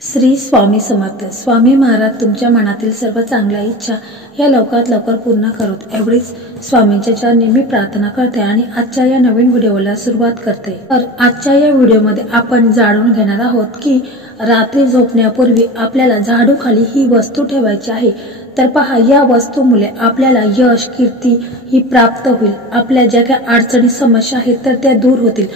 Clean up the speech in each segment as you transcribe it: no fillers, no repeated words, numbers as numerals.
श्री स्वामी समर्थ. स्वामी महाराज तुमच्या मनातील सर्व चांगल्या इच्छा या लवकरात लवकर पूर्ण करोत एवढीच स्वामींच्या चरणी मी प्रार्थना करते आणि आजच्या या नवीन व्हिडिओला सुरुवात करते. तर आजच्या या व्हिडिओमध्ये आपण जाणून घेणार आहोत की रात्री झोपण्यापूर्वी आपल्याला झाडूखाली ही वस्तू ठेवायची आहे. तर पहा, या वस्तूमुळे आपल्याला यश कीर्ती ही प्राप्त होईल. आपल्या ज्या काही अडचणी समस्या आहेत तर त्या दूर होतील.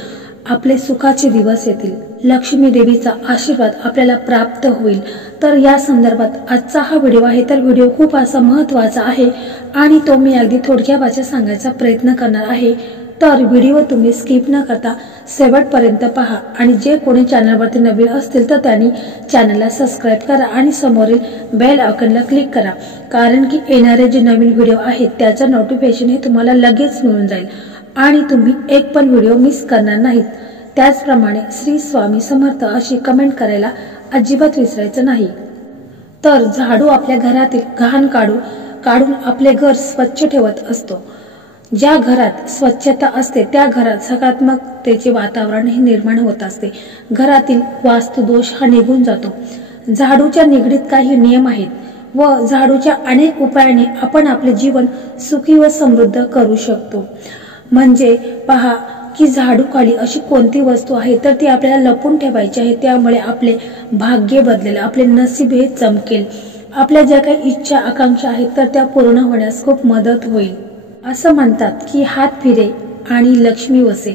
आपले सुखाचे दिवस येतील. लक्ष्मी देवीचा आशीर्वाद आपल्याला प्राप्त होईल. तर या संदर्भात आजचा हा व्हिडिओ आहे. तर व्हिडिओ खूप असा महत्त्वाचा आहे आणि तो मी अगदी थोडक्या भाषेत सांगायचा प्रयत्न करणार आहे. तर व्हिडिओ तुम्ही स्किप न करता शेवटपर्यंत पहा आणि जे कोणी चॅनलवरती नवीन असतील तर त्यांनी चॅनलला सबस्क्राइब करा आणि समोरील बेल आयकॉनला क्लिक करा, कारण की येणारे जे नवीन व्हिडिओ आहेत त्याचं नोटिफिकेशन हे तुम्हाला लगेच मिळून जाईल आणि तुम्ही एक पण व्हिडिओ मिस करणार नाहीत. त्याचप्रमाणे श्री स्वामी समर्थ अशी कमेंट करायला अजिबात विसरायचं नाही. तर झाडू आपल्या घरातील घाण काढून आपले घर स्वच्छ ठेवत असतो. ज्या घरात स्वच्छता असते त्या घरात सकारात्मकतेचे वातावरण हे निर्माण होत असते. घरातील वास्तुदोष हा निघून जातो. झाडूच्या निगडीत काही नियम आहेत व झाडूच्या अनेक उपायांनी आपण आपले जीवन सुखी व समृद्ध करू शकतो. म्हणजे पहा की झाडूखाली अशी कोणती वस्तू आहे तर ती आपल्याला लपून ठेवायची आहे. त्यामुळे आपले भाग्य बदलेल, आपले नशीब हे चमकेल. आपल्या ज्या काही इच्छा आकांक्षा आहेत तर त्या पूर्ण होण्यास खूप मदत होईल. असं म्हणतात की हात फिरे आणि लक्ष्मी वसे.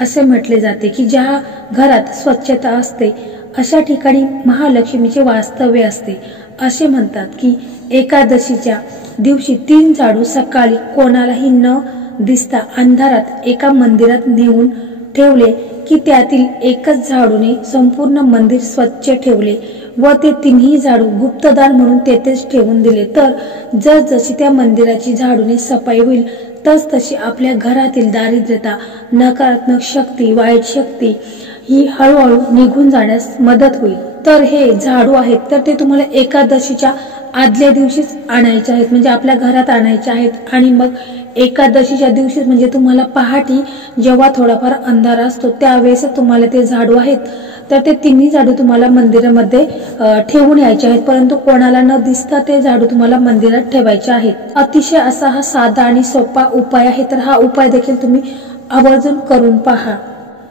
असे म्हटले जाते की ज्या घरात स्वच्छता असते अशा ठिकाणी महालक्ष्मीचे वास्तव्य असते. असे म्हणतात की एकादशीच्या दिवशी 3 झाडू सकाळी कोणालाही न दिसता अंधारात एका मंदिरात नेऊन ठेवले की त्यातील एकच झाडूने संपूर्ण मंदिर स्वच्छ ठेवले व ते 3ही झाडू गुप्तदार म्हणून तेथेच ठेवून दिले. तर जसजशी त्या मंदिराची झाडूने सफाई होईल तसतशी आपल्या घरातील दारिद्र्यता, नकारात्मक शक्ती, वाईट शक्ती ही हळूहळू निघून जाण्यास मदत होईल. तर हे झाडू आहेत तर ते तुम्हाला एकादशीच्या आदल्या दिवशीच आणायचे आहेत, म्हणजे आपल्या घरात आणायचे आहेत. आणि मग एकादशीच्या दिवशी म्हणजे तुम्हाला पहाटे जेव्हा थोडाफार अंधार असतो त्यावेळेस तुम्हाला ते झाडू आहेत तर ते 3ही झाडू तुम्हाला मंदिरामध्ये ठेवून यायचे आहेत. परंतु कोणाला न दिसता ते झाडू तुम्हाला मंदिरात ठेवायचे आहेत. अतिशय असा हा साधा आणि सोपा उपाय आहे. तर हा उपाय देखील तुम्ही आवर्जून करून पहा.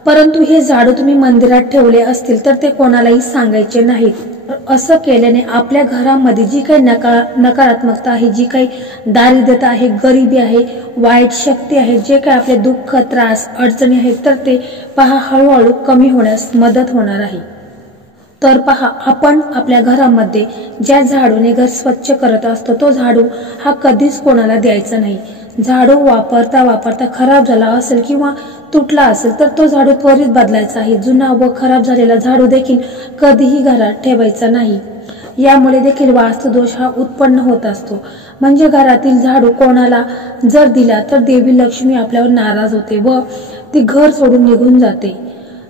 परंतु हे झाडू तुम्ही मंदिरात ठेवले असतील तर ते कोणालाही सांगायचे नाहीत. असं केल्याने आपल्या घरामध्ये जी काही नकारात्मकता आहे, जी काही दारिद्र्यता आहे, गरिबी आहे, वाईट शक्ती आहे, जे काही आपले दुःख, त्रास, अडचणी आहेत तर ते पहा हळूहळू कमी होण्यास मदत होणार आहे. तर पहा, आपण आपल्या घरामध्ये ज्या झाडूने घर स्वच्छ करत असतो तो झाडू हा कधीच कोणाला द्यायचा नाही. झाडू वापरता खराब झाला असेल किंवा तुटला असेल तर तो झाडू त्वरित बदलायचा आहे. जुना व खराब झालेला झाडू देखील कधीही घरात ठेवायचा नाही. यामुळे देखील वास्तुदोष हा उत्पन्न होत असतो. म्हणजे घरातील झाडू कोणाला जर दिला तर देवी लक्ष्मी आपल्यावर नाराज होते व ती घर सोडून निघून जाते.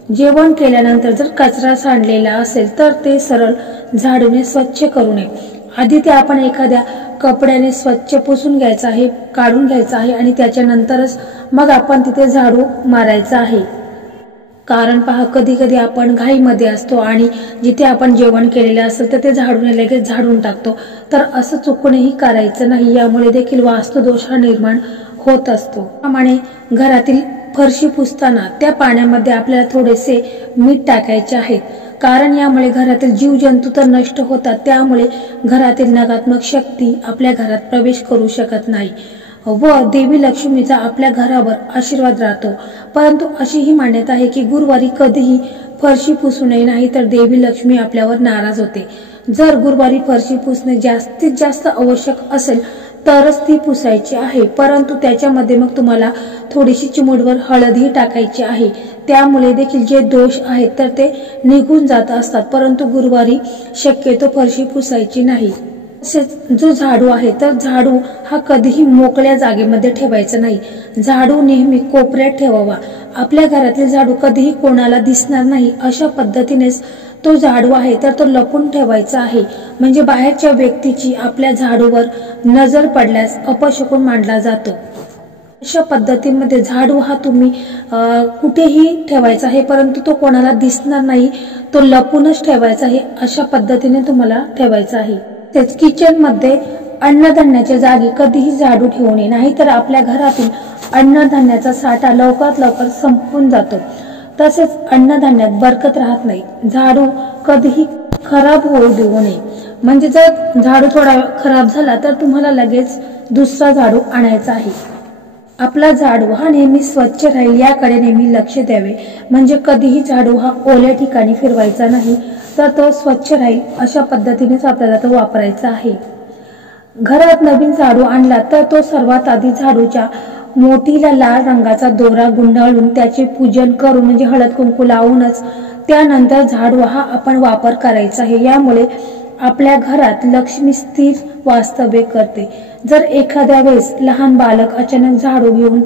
जेवण केल्यानंतर जर कचरा सांडलेला असेल तर ते सरळ झाडूने स्वच्छ करू नये. आधी ते आपण एखाद्या कपड्याने स्वच्छ पुसून घ्यायचं आहे, काढून घ्यायचं आहे आणि त्याच्यानंतरच मग आपण तिथे झाडू मारायचा आहे. कारण पहा, कधी कधी आपण घाईमध्ये असतो आणि जिथे आपण जेवण केलेले असेल तर ते झाडूने लगेच झाडून टाकतो. तर असं चुकूनही करायचं नाही. यामुळे देखील वास्तुदोष हा निर्माण होत असतो. त्याप्रमाणे घरातील फरशी पुसताना त्या पाण्यामध्ये आपल्याला थोडेसे मीठ टाकायचे आहेत, कारण यामुळे घरातील जीवजंतू तर नष्ट होतात. त्यामुळे घरातील नकारात्मक शक्ती आपल्या घरात प्रवेश करू शकत नाही व देवी लक्ष्मीचा आपल्या घरावर आशीर्वाद राहतो. परंतु अशी ही मान्यता आहे की गुरुवारी कधीही फरशी पुसू नये, नाही तर देवी लक्ष्मी आपल्यावर नाराज होते. जर गुरुवारी फरशी पुसणे जास्तीत जास्त आवश्यक असेल तरच ती पुसायची आहे. परंतु त्याच्यामध्ये मग तुम्हाला थोडीशी चिमूटभर हळदही टाकायची आहे. त्यामुळे देखील जे दोष आहेत तर ते निघून जात असतात. परंतु गुरुवारी शक्यतो फरशी पुसायची नाही. तसेच जो झाडू आहे तर झाडू हा कधीही मोकळ्या जागेमध्ये ठेवायचा नाही. झाडू नेहमी कोपऱ्यात ठेवावा. आपल्या घरातील झाडू कधीही कोणाला दिसणार नाही अशा पद्धतीनेच तो झाडू आहे तर तो लपून ठेवायचा आहे. म्हणजे बाहेरच्या व्यक्तीची आपल्या झाडूवर नजर पडल्यास अपशकुन मानला जातो. अशा पद्धतीमध्ये झाडू हा तुम्ही कुठेही ठेवायचा आहे, परंतु तो कोणाला दिसणार नाही, तो लपूनच ठेवायचा आहे. अशा पद्धतीने तुम्हाला ठेवायचा आहे. तेच किचन मध्ये अन्नधान्याच्या जागी कधीही झाडू ठेवू नये, नाहीतर आपल्या घरातील अन्नधान्याचा साठा लवकरात लवकर संपून जातो. तसेच अन्नधान्यात बरकत राहत नाही. झाडू कधीही खराब होऊ देऊ नये, म्हणजे जर झाडू थोडा खराब झाला तर तुम्हाला लगेच दुसरा झाडू आणायचा आहे. आपला झाडू हा नेहमी स्वच्छ राहील याकडे नेहमी लक्ष द्यावे, म्हणजे कधीही झाडू हा ओल्या ठिकाणी फिरवायचा नाही, तर तो स्वच्छ राहील अशा पद्धतीनेच आपल्याला तो वापरायचा आहे. घरात नवीन झाडू आणला तर तो सर्वात आधी झाडूच्या मोठीला लाल रंगाचा दोरा गुंडाळून त्याचे पूजन करून, म्हणजे हळद कुंकू लावूनच त्यानंतर झाडू हा आपण वापर करायचा आहे. यामुळे आपल्या घरात लक्ष्मी स्थिर वास्तव्य करते. जर एखाद्या वेळेस लहान बालक अचानक झाडू घेऊन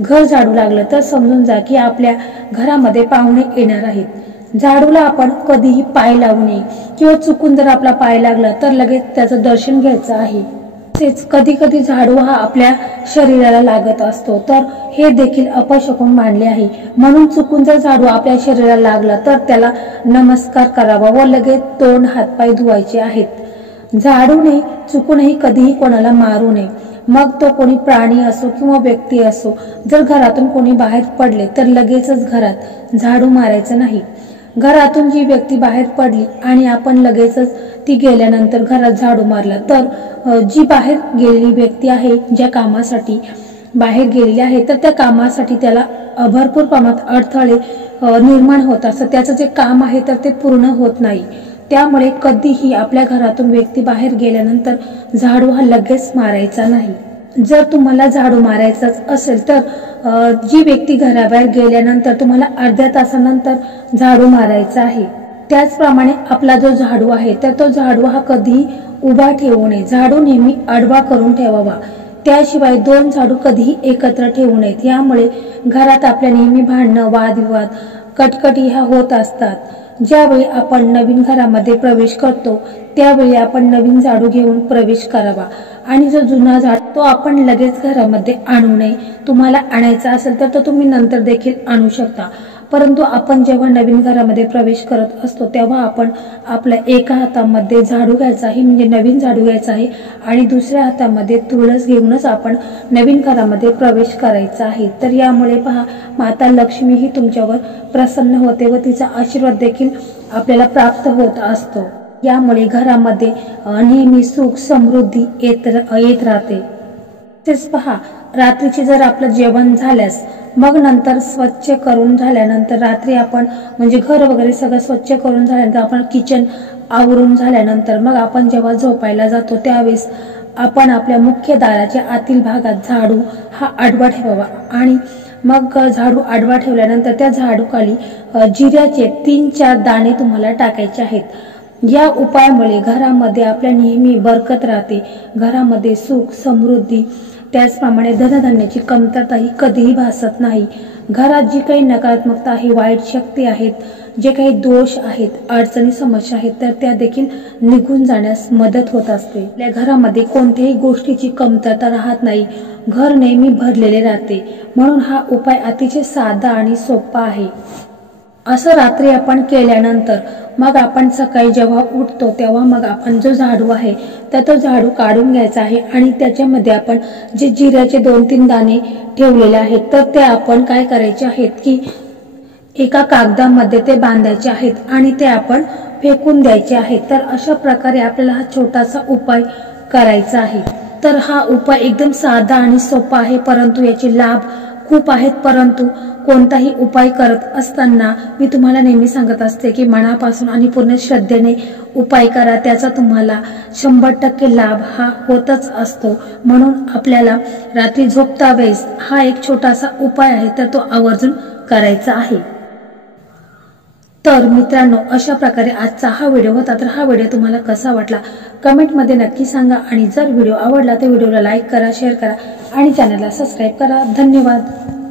घर झाडू लागलं तर समजून जा की आपल्या घरामध्ये पाहुणे येणार आहेत. झाडूला आपण कधीही पाय लावू नये, किंवा चुकून जर आपला पाय लागला तर लगेच त्याचं दर्शन घ्यायचं आहे. तसेच कधी कधी झाडू हा आपल्या शरीराला लागत असतो, तर हे देखील अपशकुन मानले आहे. म्हणून चुकून जर झाडू आपल्या शरीराला लागला तर त्याला नमस्कार करावा व लगेच तोंड हातपाय धुवायचे आहेत. झाडूने चुकूनही कधीही कोणाला मारू नये, मग तो कोणी प्राणी असो किंवा व्यक्ती असो. जर घरातून कोणी बाहेर पडले तर लगेचच घरात झाडू मारायचं नाही. घरातून जी व्यक्ती बाहेर पडली आणि आपण लगेचच ती गेल्यानंतर घरात झाडू मारला तर जी बाहेर गेलेली व्यक्ती आहे, ज्या कामासाठी बाहेर गेलेली आहे, तर त्या कामासाठी त्याला भरपूर प्रमाणात अडथळे निर्माण होत असतात. त्याचं जे काम आहे तर ते पूर्ण होत नाही. त्यामुळे कधीही आपल्या घरातून व्यक्ती बाहेर गेल्यानंतर झाडू हा लगेच मारायचा नाही. जर तुम्हाला झाडू मारायचाच असेल तर जी व्यक्ती घराबाहेर गेल्यानंतर तुम्हाला अर्ध्या तासानंतर झाडू मारायचा आहे. त्याचप्रमाणे आपला जो झाडू आहे तर तो झाडू हा कधीही उभा ठेवू नये. झाडू नेहमी आडवा करून ठेवावा. त्याशिवाय दोन झाडू कधीही एकत्र ठेवू नयेत. यामुळे घरात आपल्या नेहमी भांडणं, वादविवाद, कटकटी ह्या होत असतात. ज्यावेळी आपण नवीन घरामध्ये प्रवेश करतो त्यावेळी आपण नवीन झाडू घेऊन प्रवेश करावा, आणि जो जुना झाडू तो आपण लगेच घरामध्ये आणू नये. तुम्हाला आणायचा असेल तर तो तुम्ही नंतर देखील आणू शकता, परंतु आपण जेव्हा नवीन घरामध्ये प्रवेश करत असतो तेव्हा आपण आपल्या एका हातामध्ये झाडू घ्यायचा आहे, म्हणजे नवीन झाडू घ्यायचा आहे, आणि दुसऱ्या हातामध्ये तुळस घेऊनच आपण नवीन घरामध्ये प्रवेश करायचा आहे. तर यामुळे पहा, माता लक्ष्मी ही तुमच्यावर प्रसन्न होते व तिचा आशीर्वाद देखील आपल्याला प्राप्त होत असतो. यामुळे घरामध्ये नेहमी सुख समृद्धी येत राहते. तेच पहा, रात्रीची जर आपलं जेवण झाल्यास मग नंतर स्वच्छ करून झाल्यानंतर रात्री आपण म्हणजे घर वगैरे सगळं स्वच्छ करून झाल्यानंतर आपण किचन आवरून झाल्यानंतर मग आपण जेव्हा झोपायला जातो त्यावेळेस आपण आपल्या मुख्य दाराच्या आतील भागात झाडू हा आडवा ठेवावा, आणि मग झाडू आडवा ठेवल्यानंतर त्या झाडूखाली जिऱ्याचे 3-4 दाणे तुम्हाला टाकायचे आहेत. या उपायामुळे घरामध्ये आपल्या नेहमी बरकत राहते. घरामध्ये सुख समृद्धी, त्याचप्रमाणे धनधान्याची कमतरता ही कधीही भासत नाही. घरात जी काही नकारात्मकता आहे, वाईट शक्ती आहेत, जे काही दोष आहेत, अडचणी समस्या आहेत, तर त्या देखील निघून जाण्यास मदत होत असते. आपल्या घरामध्ये कोणत्याही गोष्टीची कमतरता राहत नाही. घर नेहमी भरलेले राहते. म्हणून हा उपाय अतिशय साधा आणि सोपा आहे. असं रात्री आपण केल्यानंतर मग आपण सकाळी जेव्हा उठतो तेव्हा मग आपण जो झाडू आहे तर तो झाडू काढून घ्यायचा आहे, आणि त्याच्यामध्ये आपण जे जिऱ्याचे 2-3 दाणे ठेवलेले आहेत तर ते आपण काय करायचे आहेत की एका कागदामध्ये ते बांधायचे आहेत आणि ते आपण फेकून द्यायचे आहेत. तर अशा प्रकारे आपल्याला हा छोटासा उपाय करायचा आहे. तर हा उपाय एकदम साधा आणि सोपा आहे, परंतु याचे लाभ खूप आहेत. परंतु कोणताही उपाय करत असताना मी तुम्हाला नेहमी सांगत असते की मनापासून आणि पूर्ण श्रद्धेने उपाय करा, त्याचा तुम्हाला 100% लाभ हा होतच असतो. म्हणून आपल्याला रात्री झोपता वेळेस हा एक छोटासा उपाय आहे तर तो आवर्जून करायचा आहे. तर मित्रांनो, अशा प्रकारे आजचा हा व्हिडिओ होता. तर हा व्हिडिओ तुम्हाला कसा वाटला कमेंटमध्ये नक्की सांगा, आणि जर व्हिडिओ आवडला तर व्हिडिओला लाईक करा, शेअर करा आणि चॅनलला सबस्क्राईब करा. धन्यवाद.